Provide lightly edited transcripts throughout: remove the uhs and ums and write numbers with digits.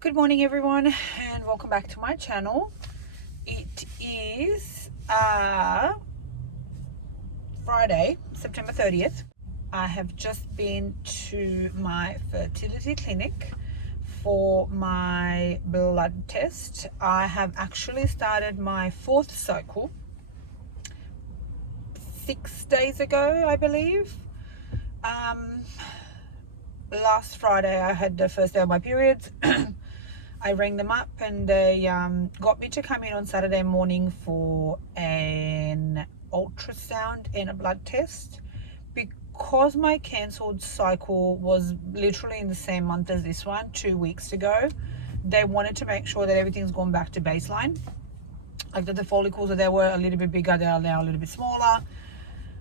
Good morning everyone, and welcome back to my channel. It is Friday, September 30th. I have just been to my fertility clinic for my blood test. I have actually started my fourth cycle 6 days ago, I believe. Last Friday I had the first day of my periods. I rang them up and they got me to come in on Saturday morning for an ultrasound and a blood test. Because my cancelled cycle was literally in the same month as this one, 2 weeks ago, they wanted to make sure that everything's gone back to baseline. Like that the follicles, they were a little bit bigger, they are now a little bit smaller.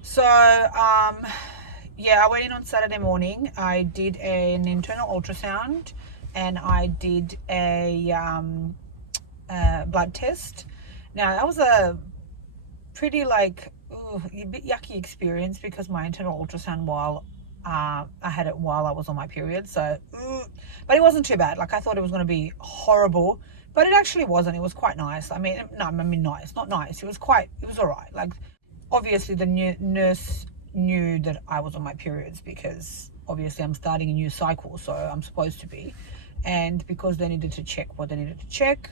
So yeah, I went in on Saturday morning. I did an internal ultrasound and I did a blood test. Now that was a pretty a bit yucky experience because my internal ultrasound I had it while I was on my period, so but it wasn't too bad. Like I thought it was going to be horrible, but it actually wasn't. It was quite nice. Not nice. It was all right. Like obviously the nurse knew that I was on my periods because obviously I'm starting a new cycle, so I'm supposed to be. And because they needed to check what they needed to check,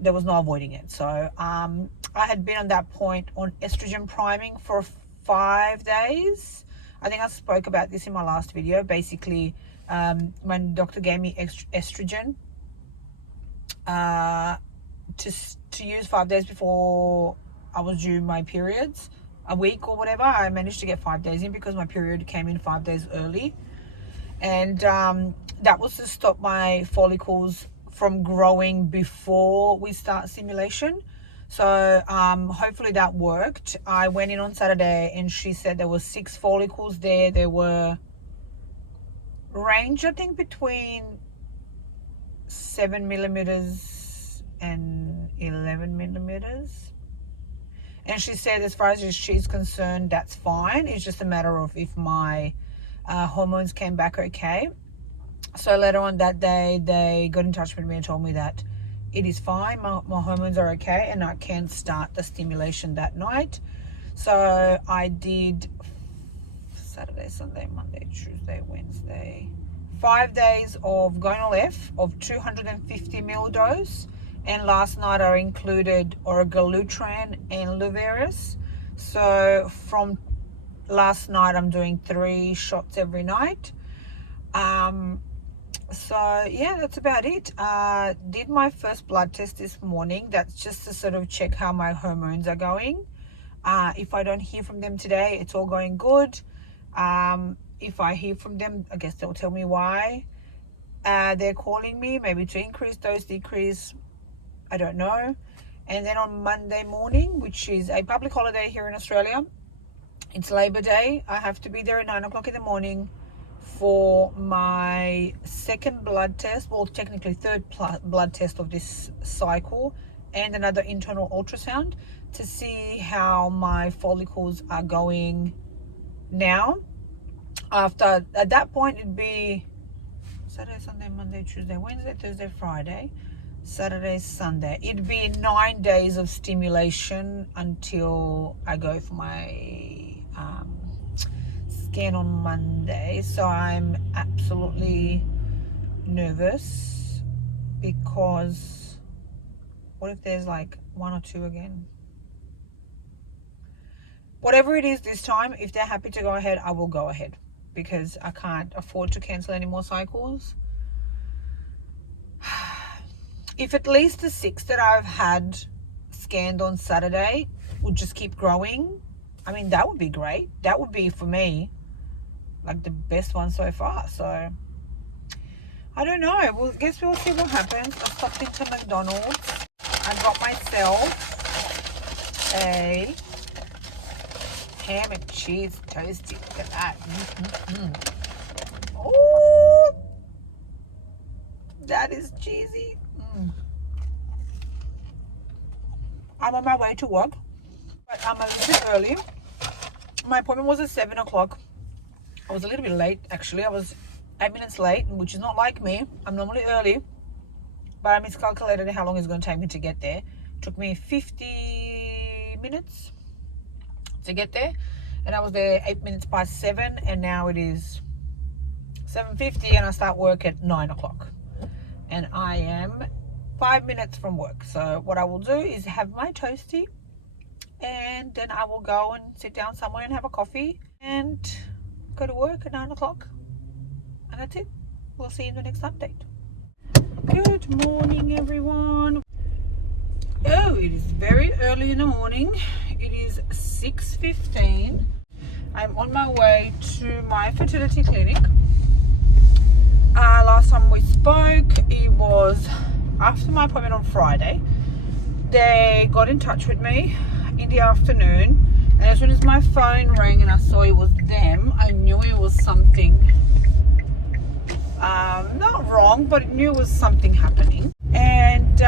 there was no avoiding it. So I had been on that point on estrogen priming for 5 days. I think I spoke about this in my last video. Basically, when doctor gave me estrogen to use 5 days before I was due my periods, a week or whatever, I managed to get 5 days in because my period came in 5 days early. And that was to stop my follicles from growing before we start stimulation. So hopefully that worked. I went in on Saturday and she said there were 6 follicles there. They were range, I think, between 7 millimeters and 11 millimeters. And she said as far as she's concerned, that's fine. It's just a matter of if my hormones came back okay. So later on that day, they got in touch with me and told me that it is fine. My hormones are okay and I can start the stimulation that night. So I did Saturday, Sunday, Monday, Tuesday, Wednesday, 5 days of gonal F of 250 ml dose. And last night I included orgalutran and Luveris. So from last night I'm doing 3 shots every night. So yeah, that's about it. Did my first blood test this morning. That's just to sort of check how my hormones are going. If I don't hear from them today, it's all going good. If I hear from them, I guess they'll tell me why they're calling me, maybe to increase dose, decrease, I don't know. And then on Monday morning, which is a public holiday here in Australia, it's Labor Day, I have to be there at 9 o'clock in the morning for my second blood test, well technically third blood test of this cycle, and another internal ultrasound to see how my follicles are going now. After, at that point, it'd be Saturday, Sunday, Monday, Tuesday, Wednesday, Thursday, Friday, Saturday, Sunday. It'd be 9 days of stimulation until I go for my scan on Monday. So I'm absolutely nervous because what if there's like 1 or 2 again? Whatever it is this time, if they're happy to go ahead, I will go ahead because I can't afford to cancel any more cycles. If at least the 6 that I've had scanned on Saturday would just keep growing, I mean, that would be great. That would be, for me, like the best one so far. So I don't know. Well, I guess we'll see what happens. I stopped into McDonald's. I got myself a ham and cheese toasty. Look at that. Oh, that is cheesy. I'm on my way to work, but I'm a little bit early. My appointment was at 7 o'clock. I was a little bit late, actually. I was 8 minutes late, which is not like me. I'm normally early, but I miscalculated how long it's going to take me to get there. It took me 50 minutes to get there, and I was there 8 minutes past 7, and now it is 7:50, and I start work at 9 o'clock, and I am 5 minutes from work. So what I will do is have my toasty, and then I will go and sit down somewhere and have a coffee and go to work at 9 o'clock, and that's it. We'll see you in the next update. Good morning, everyone. Oh, it is very early in the morning. It is 6:15. I'm on my way to my fertility clinic. Last time we spoke, it was after my appointment on Friday. They got in touch with me in the afternoon, and as soon as my phone rang and I saw it was them, I knew it was something not wrong, but I knew it was something happening. And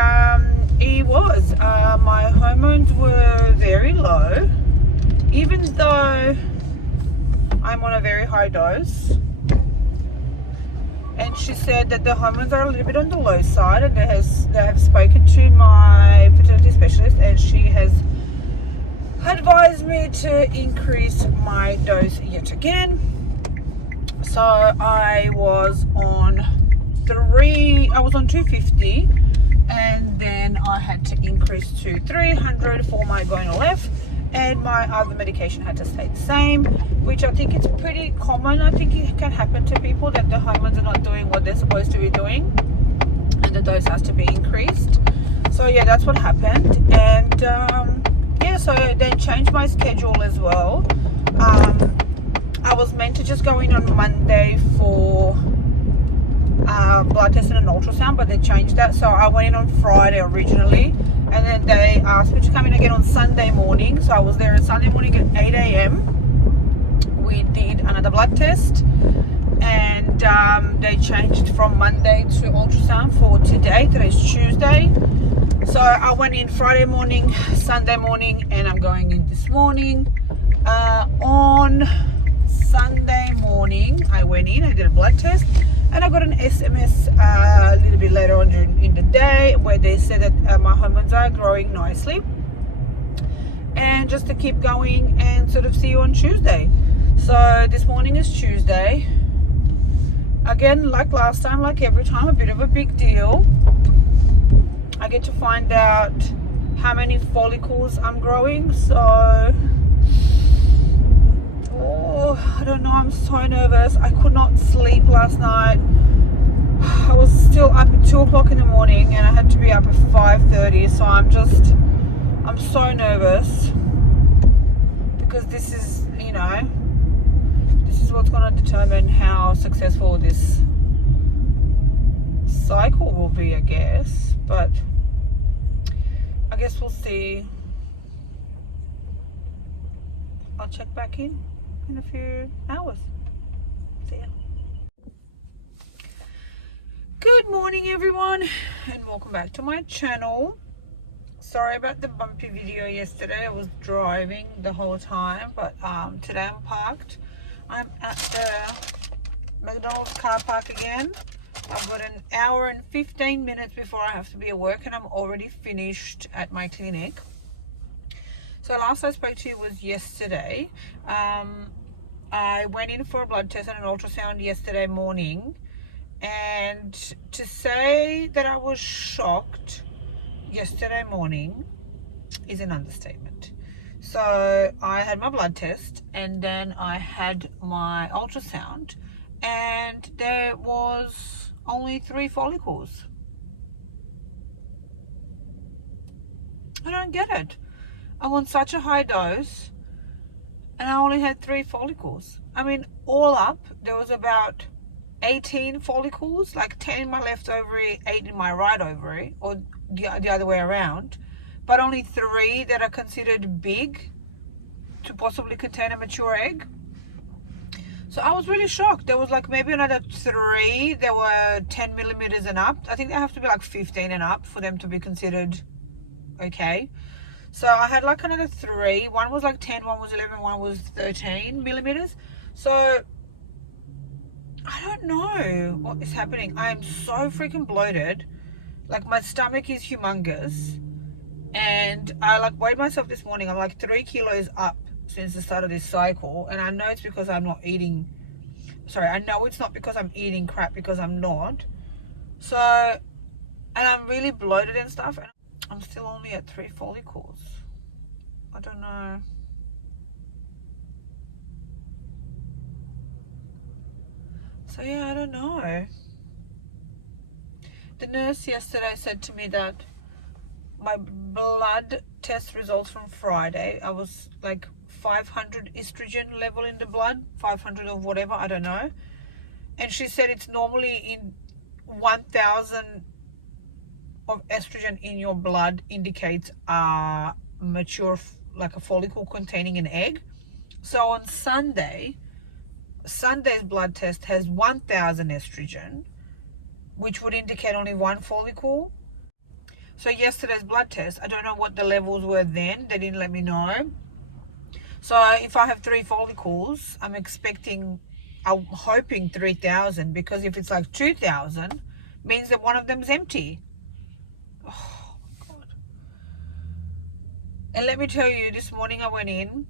it was. My hormones were very low, even though I'm on a very high dose. And she said that the hormones are a little bit on the low side, and they have spoken to my fertility specialist, and she has advised me to increase my dose yet again. So I was on 250, and then I had to increase to 300 for my Gonal-F, and my other medication had to stay the same, which I think is pretty common. I think it can happen to people that the hormones are not doing what they're supposed to be doing, and the dose has to be increased. So yeah, that's what happened. And yeah, so they changed my schedule as well. I was meant to just go in on Monday for blood test and an ultrasound, but they changed that. So I went in on Friday originally, and then they asked me to come in again on Sunday morning. So I was there on Sunday morning at 8 a.m. We did another blood test, and they changed from Monday to ultrasound for today. Today's Tuesday. So I went in Friday morning, Sunday morning, and I'm going in this morning. On Sunday morning, I went in, I did a blood test, and I got an SMS a little bit later on in the day where they said that my hormones are growing nicely, and just to keep going and sort of see you on Tuesday. So this morning is Tuesday. Again, like last time, like every time, a bit of a big deal. I get to find out how many follicles I'm growing. So I don't know, I'm so nervous. I could not sleep last night. I was still up at 2 o'clock in the morning, and I had to be up at 5:30. So I'm so nervous, because this is, this is what's going to determine how successful this cycle will be, I guess. But I guess we'll see. I'll check back in a few hours. See ya. Good morning, everyone, and welcome back to my channel. Sorry about the bumpy video yesterday. I was driving the whole time, but today I'm parked. I'm at the McDonald's car park again. I've got an hour and 15 minutes before I have to be at work, and I'm already finished at my clinic. So last I spoke to you was yesterday. I went in for a blood test and an ultrasound yesterday morning, and to say that I was shocked yesterday morning is an understatement. So I had my blood test, and then I had my ultrasound, and there was only 3 follicles. I don't get it. I'm on such a high dose, and I only had 3 follicles. I mean, all up, there was about 18 follicles, like 10 in my left ovary, 8 in my right ovary, or the other way around, but only 3 that are considered big to possibly contain a mature egg. So I was really shocked. There was like maybe another 3 that were 10 millimeters and up. I think they have to be like 15 and up for them to be considered okay. So I had like another 3. One was like 10, one was 11, one was 13 millimeters. So I don't don't know what is happening. I am so freaking bloated. Like, my stomach is humongous. And I like weighed myself this morning. I'm like 3 kilos up since the start of this cycle. And I know it's because I'm not eating. Sorry, I know it's not because I'm eating crap, because I'm not. So, and I'm really bloated and stuff. And I'm still only at 3 follicles. I don't know. So yeah, I don't know. The nurse yesterday said to me that my blood test results from Friday, I was like 500 estrogen level in the blood, 500 of whatever, I don't know. And she said it's normally in 1,000 of estrogen in your blood indicates a mature, like a follicle containing an egg. So on Sunday's blood test has 1,000 estrogen, which would indicate only 1 follicle. So yesterday's blood test, I don't know what the levels were then. They didn't let me know. So if I have 3 follicles, I'm hoping 3,000, because if it's like 2,000, means that one of them is empty. Oh my God. And let me tell you, this morning I went in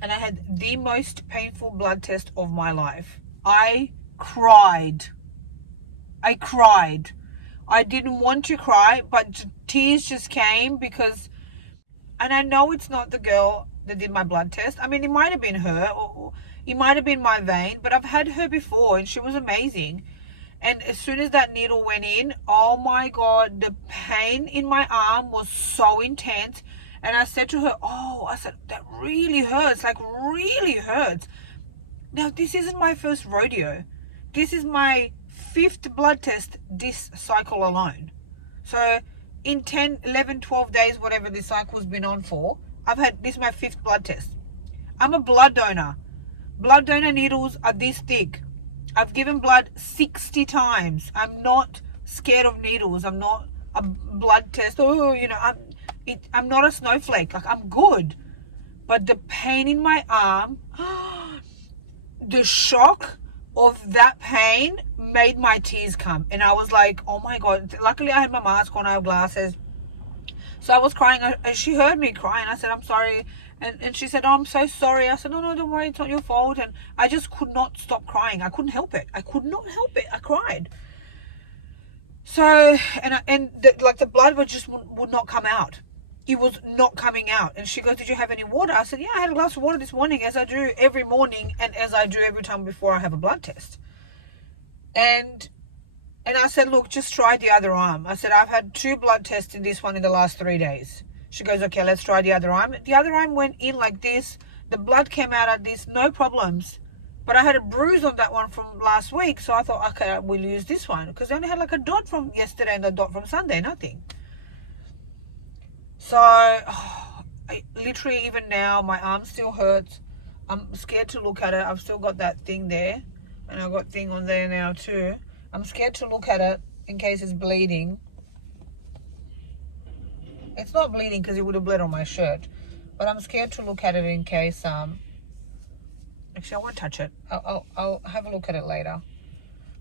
and I had the most painful blood test of my life. I cried. I didn't want to cry, but tears just came because, and I know it's not the girl that did my blood test. I mean, it might have been her, or it might have been my vein, but I've had her before and she was amazing. And as soon as that needle went in, oh my God, the pain in my arm was so intense. And I said to her, that really hurts, like really hurts. Now, this isn't my first rodeo. This is my 5th blood test this cycle alone. So in 10, 11, 12 days, whatever this cycle's been on for, this is my 5th blood test. I'm a blood donor. Blood donor needles are this thick. I've given blood 60 times. I'm not scared of needles. I'm not a blood test. I'm not a snowflake. Like, I'm good. But the pain in my arm, the shock of that pain made my tears come. And I was like, oh my God. Luckily, I had my mask on. I have glasses. So I was crying. And she heard me crying. I said, I'm sorry. And she said, oh, I'm so sorry. I said, no, don't worry. It's not your fault. And I just could not stop crying. I couldn't help it. I could not help it. I cried. So, the blood would not come out. It was not coming out. And she goes, did you have any water? I said, yeah, I had a glass of water this morning, as I do every morning and as I do every time before I have a blood test. And I said, look, just try the other arm. I said, I've had 2 blood tests in this one in the last 3 days. She goes, okay, let's try the other arm. The other arm went in like this. The blood came out at this, no problems. But I had a bruise on that one from last week. So I thought, okay, we'll use this one. Because I only had like a dot from yesterday and a dot from Sunday, nothing. So, literally even now, my arm still hurts. I'm scared to look at it. I've still got that thing there. And I've got thing on there now too. I'm scared to look at it in case it's bleeding. It's not bleeding because it would have bled on my shirt. But I'm scared to look at it in case, actually I won't touch it. I'll have a look at it later.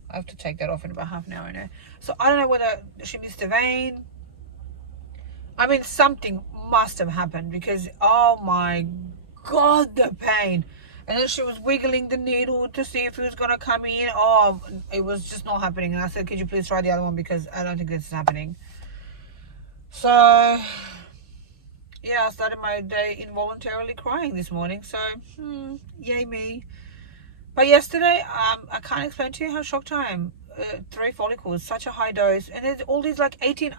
I have to take that off in about half an hour now. So I don't know whether she missed a vein. I mean, something must have happened because, oh my God, the pain. And then she was wiggling the needle to see if it was going to come in. Oh, it was just not happening. And I said, could you please try the other one because I don't think this is happening. So, yeah, I started my day involuntarily crying this morning. So, yay me. But yesterday, I can't explain to you how shocked I am. 3 follicles, such a high dose. And there's all these like 15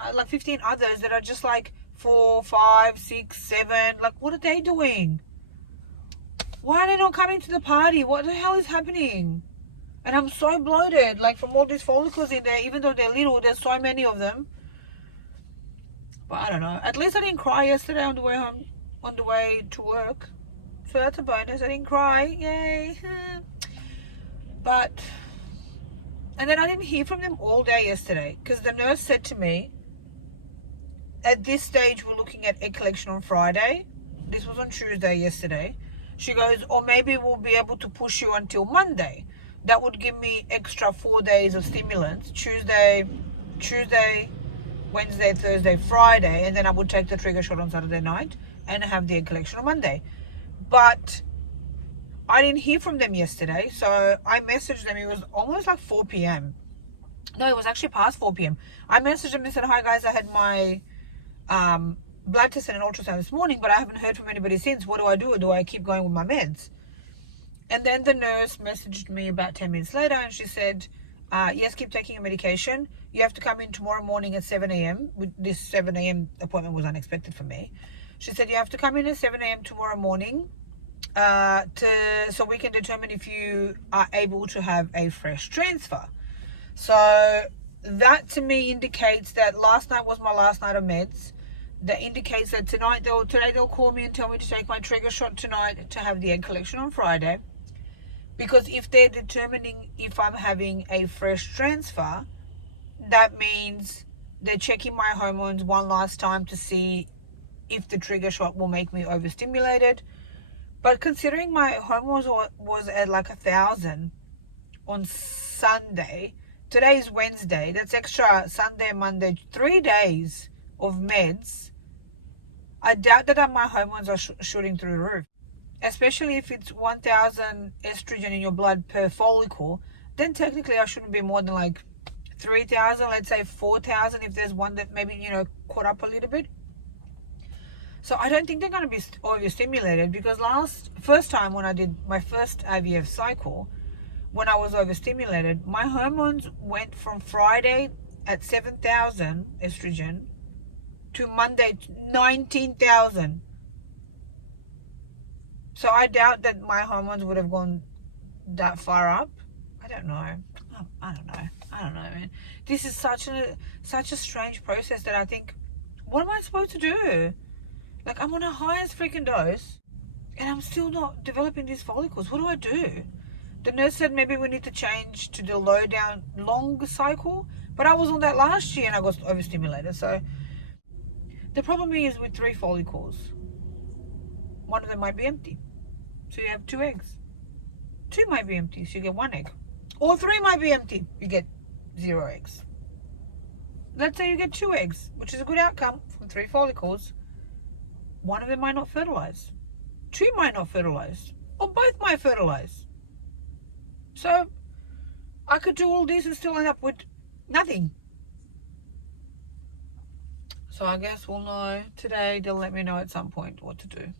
others that are just like 4, 5, 6, 7. Like, what are they doing? Why are they not coming to the party? What the hell is happening? And I'm so bloated, like from all these follicles in there, even though they're little, there's so many of them. But I don't know. At least I didn't cry yesterday on the way home, on the way to work. So that's a bonus. I didn't cry. Yay. But, and then I didn't hear from them all day yesterday because the nurse said to me, at this stage, we're looking at egg collection on Friday. This was on Tuesday yesterday. She goes, or maybe we'll be able to push you until Monday. that would give me extra 4 days of stimulants. Tuesday, Wednesday, Thursday, Friday, and then I would take the trigger shot on Saturday night and have the egg collection on Monday. But I didn't hear from them yesterday, so I messaged them. It was almost like 4 p.m. No, it was actually past 4 p.m. I messaged them and said, hi guys, I had my blood test and an ultrasound this morning, but I haven't heard from anybody since. What do I do? Or do I keep going with my meds? And then the nurse messaged me about 10 minutes later, and she said, yes, keep taking your medication. You have to come in tomorrow morning at 7 a.m. This 7 a.m. appointment was unexpected for me. She said, you have to come in at 7 a.m. tomorrow morning so we can determine if you are able to have a fresh transfer. So that to me indicates that last night was my last night of meds. That indicates that today they'll call me and tell me to take my trigger shot tonight to have the egg collection on Friday. Because if they're determining if I'm having a fresh transfer, that means they're checking my hormones one last time to see if the trigger shot will make me overstimulated. But considering my hormones was at like 1,000 on Sunday, today's Wednesday, that's extra Sunday, Monday, 3 days of meds. I doubt that my hormones are shooting through the roof. Especially if it's 1,000 estrogen in your blood per follicle, then technically I shouldn't be more than like 3,000, let's say 4,000 if there's one that maybe, caught up a little bit. So I don't think they're going to be overstimulated, because first time when I did my first IVF cycle, when I was overstimulated, my hormones went from Friday at 7,000 estrogen to Monday 19,000. So I doubt that my hormones would have gone that far up. I don't know. I don't know, man. This is such a strange process that I think, what am I supposed to do? Like, I'm on a highest freaking dose and I'm still not developing these follicles. What do I do? The nurse said maybe we need to change to the long cycle, but I was on that last year and I got overstimulated. So the problem is with 3 follicles, one of them might be empty. So you have 2 eggs. 2 might be empty, so you get 1 egg. Or 3 might be empty, you get 0 eggs. Let's say you get 2 eggs, which is a good outcome from 3 follicles. 1 of them might not fertilize. 2 might not fertilize. Or both might fertilize. So I could do all this and still end up with nothing. So I guess we'll know today. They'll let me know at some point what to do.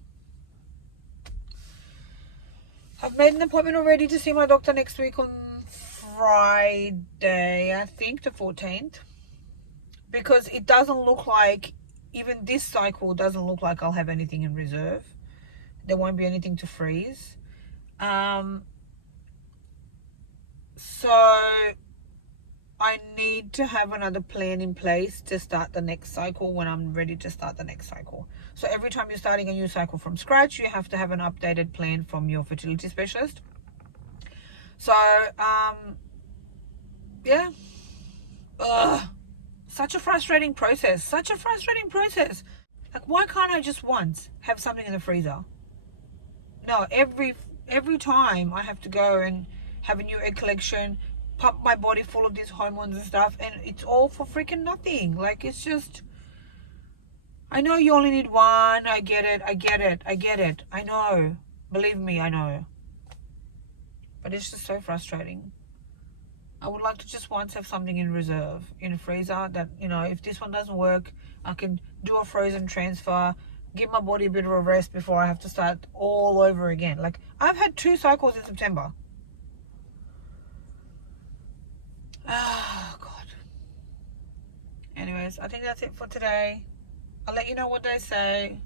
I've made an appointment already to see my doctor next week on Friday, I think, the 14th. Because it doesn't look like, even this cycle doesn't look like I'll have anything in reserve. There won't be anything to freeze. So I need to have another plan in place to start the next cycle when I'm ready to start the next cycle. So every time you're starting a new cycle from scratch, you have to have an updated plan from your fertility specialist. So, yeah. Such a frustrating process. Like, why can't I just once have something in the freezer? No, every time I have to go and have a new egg collection, pump my body full of these hormones and stuff, and it's all for freaking nothing. Like, it's just, I know you only need 1. I get it. I know. Believe me, I know. But it's just so frustrating. I would like to just once have something in reserve, in a freezer, that, if this one doesn't work, I can do a frozen transfer, give my body a bit of a rest before I have to start all over again. Like, I've had 2 cycles in September. Oh, God. Anyways, I think that's it for today. I'll let you know what they say.